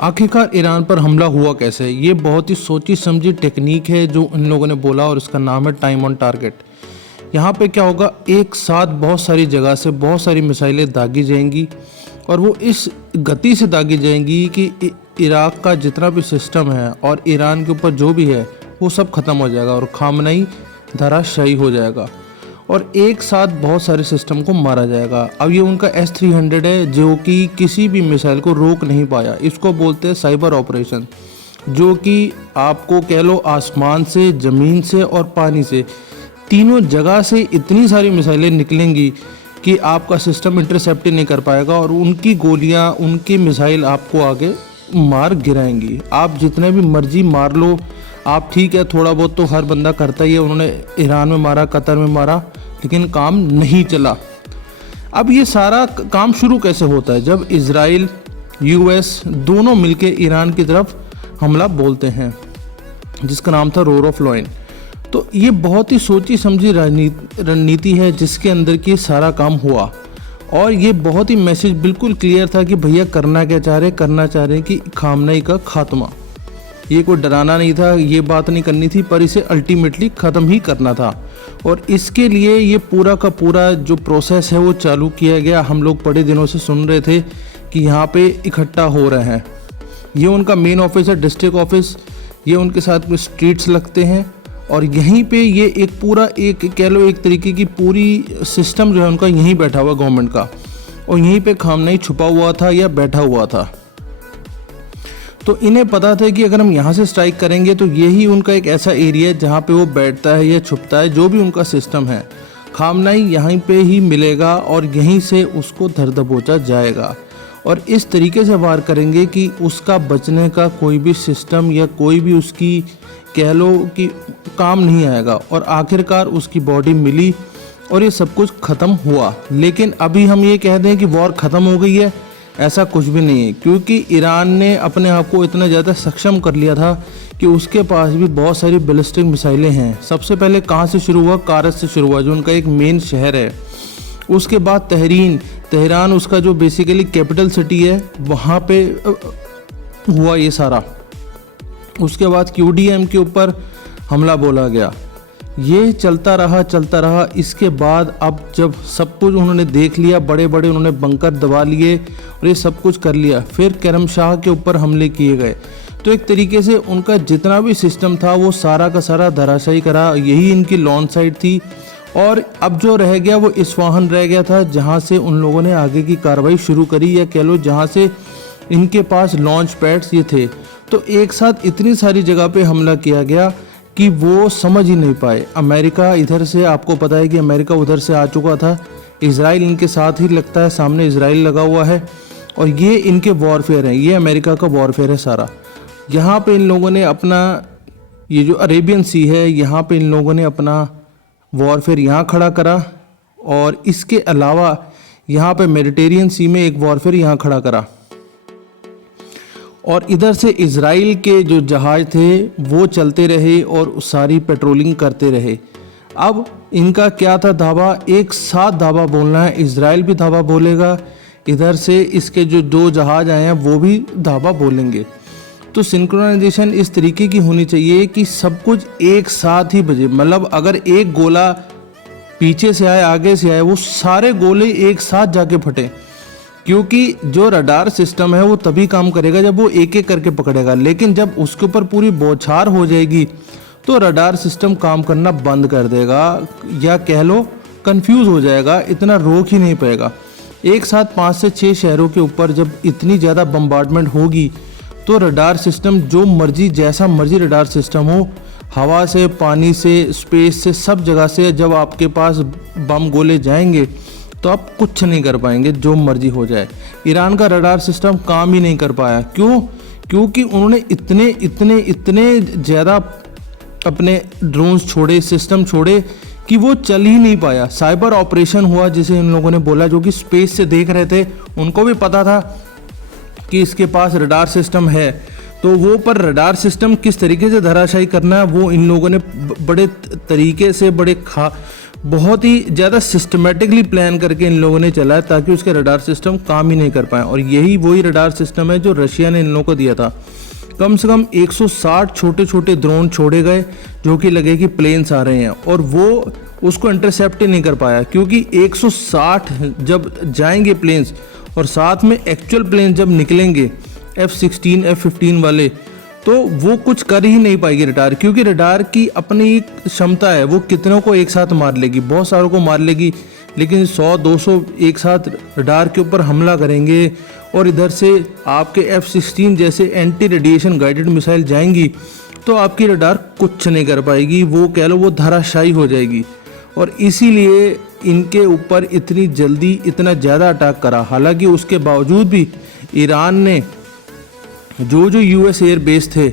आखिरकार ईरान पर हमला हुआ कैसे? ये बहुत ही सोची समझी टेक्निक है जो इन लोगों ने बोला और इसका नाम है टाइम ऑन टारगेट। यहाँ पे क्या होगा, एक साथ बहुत सारी जगह से बहुत सारी मिसाइलें दागी जाएंगी और वो इस गति से दागी जाएंगी कि इराक का जितना भी सिस्टम है और ईरान के ऊपर जो भी है वो सब खत्म हो जाएगा और खामनेई धराशायी हो जाएगा और एक साथ बहुत सारे सिस्टम को मारा जाएगा। अब ये उनका S-300 है जो कि किसी भी मिसाइल को रोक नहीं पाया। इसको बोलते हैं साइबर ऑपरेशन, जो कि आपको कह लो आसमान से, ज़मीन से और पानी से, तीनों जगह से इतनी सारी मिसाइलें निकलेंगी कि आपका सिस्टम इंटरसेप्ट नहीं कर पाएगा और उनकी गोलियां, उनकी मिसाइल आपको आगे मार गिराएंगी। आप जितने भी मर्जी मार लो, आप ठीक है थोड़ा बहुत तो हर बंदा करता ही है, उन्होंने ईरान में मारा, कतर में मारा, लेकिन काम नहीं चला। अब ये सारा काम शुरू कैसे होता है? जब इजराइल, US दोनों मिलके ईरान की तरफ हमला बोलते हैं, जिसका नाम था रोर ऑफ लॉइन। तो ये बहुत ही सोची समझी रणनीति है जिसके अंदर कि सारा काम हुआ और ये बहुत ही मैसेज बिल्कुल क्लियर था कि भैया करना क्या चाह रहे, करना चाह रहे हैं कि खामनेई का खात्मा। ये कोई डराना नहीं था, ये बात नहीं करनी थी, पर इसे अल्टीमेटली ख़त्म ही करना था और इसके लिए ये पूरा का पूरा जो प्रोसेस है वो चालू किया गया। हम लोग बड़े दिनों से सुन रहे थे कि यहाँ पे इकट्ठा हो रहे हैं। ये उनका मेन ऑफिस है, डिस्ट्रिक्ट ऑफिस, ये उनके साथ में स्ट्रीट्स लगते हैं और यहीं पे ये एक पूरा एक कह लो एक तरीके की पूरी सिस्टम जो है उनका यहीं बैठा हुआ गवर्नमेंट का, और यहीं पे खामनेई छुपा हुआ था या बैठा हुआ था। तो इन्हें पता था कि अगर हम यहाँ से स्ट्राइक करेंगे तो यही उनका एक ऐसा एरिया है जहाँ पे वो बैठता है या छुपता है, जो भी उनका सिस्टम है, खामनेई यहीं पे ही मिलेगा और यहीं से उसको धर दबोचा जाएगा और इस तरीके से वार करेंगे कि उसका बचने का कोई भी सिस्टम या कोई भी उसकी कह लो कि काम नहीं आएगा। और आखिरकार उसकी बॉडी मिली और ये सब कुछ ख़त्म हुआ। लेकिन अभी हम ये कह दें कि वॉर ख़त्म हो गई है, ऐसा कुछ भी नहीं है, क्योंकि ईरान ने अपने आप को इतना ज़्यादा सक्षम कर लिया था कि उसके पास भी बहुत सारी बैलिस्टिक मिसाइलें हैं। सबसे पहले कहाँ से शुरू हुआ? कारस से शुरू हुआ, जो उनका एक मेन शहर है। उसके बाद तेहरान उसका जो बेसिकली कैपिटल सिटी है, वहाँ पे हुआ ये सारा। उसके बाद QDM के ऊपर हमला बोला गया। ये चलता रहा। इसके बाद अब जब सब कुछ उन्होंने देख लिया, बड़े बड़े उन्होंने बंकर दबा लिए और ये सब कुछ कर लिया, फिर करम शाह के ऊपर हमले किए गए। तो एक तरीके से उनका जितना भी सिस्टम था वो सारा का सारा धराशायी करा। यही इनकी लॉन्च साइट थी और अब जो रह गया वो इस्फहान रह गया था, जहाँ से उन लोगों ने आगे की कार्रवाई शुरू करी, या कह लो जहाँ से इनके पास लॉन्च पैड्स ये थे। तो एक साथ इतनी सारी जगह पे हमला किया गया कि वो समझ ही नहीं पाए। अमेरिका इधर से, आपको पता है कि अमेरिका उधर से आ चुका था, इजराइल इनके साथ ही लगता है, सामने इजराइल लगा हुआ है और ये इनके वॉरफेयर हैं, ये अमेरिका का वॉरफेयर है सारा। यहाँ पे इन लोगों ने अपना ये जो अरेबियन सी है, यहाँ पे इन लोगों ने अपना वॉरफेयर यहाँ खड़ा करा और इसके अलावा यहाँ पे मेडिटेरियन सी में एक वॉरफेयर यहाँ खड़ा करा और इधर से इजराइल के जो जहाज़ थे वो चलते रहे और सारी पेट्रोलिंग करते रहे। अब इनका क्या था धावा, एक साथ धावा बोलना है, इजराइल भी धावा बोलेगा, इधर से इसके जो 2 जहाज़ आए हैं वो भी धावा बोलेंगे। तो सिंक्रोनाइजेशन इस तरीके की होनी चाहिए कि सब कुछ एक साथ ही बजे। मतलब अगर एक गोला पीछे से आए, आगे से आए, वो सारे गोले एक साथ जाके फटे, क्योंकि जो रडार सिस्टम है वो तभी काम करेगा जब वो एक एक करके पकड़ेगा। लेकिन जब उसके ऊपर पूरी बौछार हो जाएगी तो रडार सिस्टम काम करना बंद कर देगा, या कह लो कंफ्यूज हो जाएगा, इतना रोक ही नहीं पाएगा। एक साथ 5 से 6 शहरों के ऊपर जब इतनी ज़्यादा बम्बार्डमेंट होगी तो रडार सिस्टम जो मर्जी, जैसा मर्जी रडार सिस्टम हो, हवा से, पानी से, स्पेस से, सब जगह से जब आपके पास बम गोले जाएंगे तो आप कुछ नहीं कर पाएंगे, जो मर्जी हो जाए। ईरान का रडार सिस्टम काम ही नहीं कर पाया। क्यों? क्योंकि उन्होंने इतने ज़्यादा अपने ड्रोन्स छोड़े, सिस्टम छोड़े कि वो चल ही नहीं पाया। साइबर ऑपरेशन हुआ जिसे इन लोगों ने बोला, जो कि स्पेस से देख रहे थे, उनको भी पता था कि इसके पास रडार सिस्टम है, तो वो पर रडार सिस्टम किस तरीके से धराशायी करना है वो इन लोगों ने बड़े तरीके से, बड़े बहुत ही ज़्यादा सिस्टमेटिकली प्लान करके इन लोगों ने चला है ताकि उसके रडार सिस्टम काम ही नहीं कर पाए। और यही वही रडार सिस्टम है जो रशिया ने इन लोगों को दिया था। कम से कम 160 छोटे छोटे ड्रोन छोड़े गए जो कि लगे कि प्लेन्स आ रहे हैं, और वो उसको इंटरसेप्ट ही नहीं कर पाया, क्योंकि 160 जब जाएंगे प्लेन्स और साथ में एक्चुअल प्लेन जब निकलेंगे F-16 F-15 वाले, तो वो कुछ कर ही नहीं पाएगी रडार, क्योंकि रडार की अपनी एक क्षमता है, वो कितनों को एक साथ मार लेगी, बहुत सारों को मार लेगी, लेकिन 100-200 एक साथ रडार के ऊपर हमला करेंगे और इधर से आपके F-16 जैसे एंटी रेडिएशन गाइडेड मिसाइल जाएंगी तो आपकी रडार कुछ नहीं कर पाएगी, वो कह लो वो धराशायी हो जाएगी। और इसीलिए इनके ऊपर इतनी जल्दी इतना ज़्यादा अटैक करा। हालांकि उसके बावजूद भी ईरान ने जो US एयर बेस थे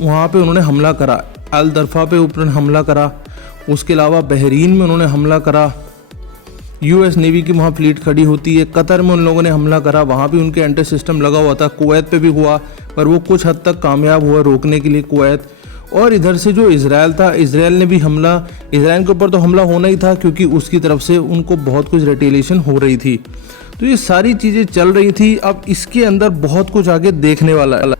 वहाँ पे उन्होंने हमला करा, अल दरफा पे ऊपर हमला करा, उसके अलावा बहरीन में उन्होंने हमला करा, US नेवी की वहाँ फ्लीट खड़ी होती है, कतर में उन लोगों ने हमला करा, वहाँ भी उनके एंटी सिस्टम लगा हुआ था, कुवैत पे भी हुआ पर वो कुछ हद तक कामयाब हुआ रोकने के लिए कुवैत। और इधर से जो इजराइल था, इजराइल ने भी हमला, इजराइल के ऊपर तो हमला होना ही था क्योंकि उसकी तरफ से उनको बहुत कुछ रिटेलिएशन हो रही थी। तो ये सारी चीज़ें चल रही थी। अब इसके अंदर बहुत कुछ आगे देखने वाला है।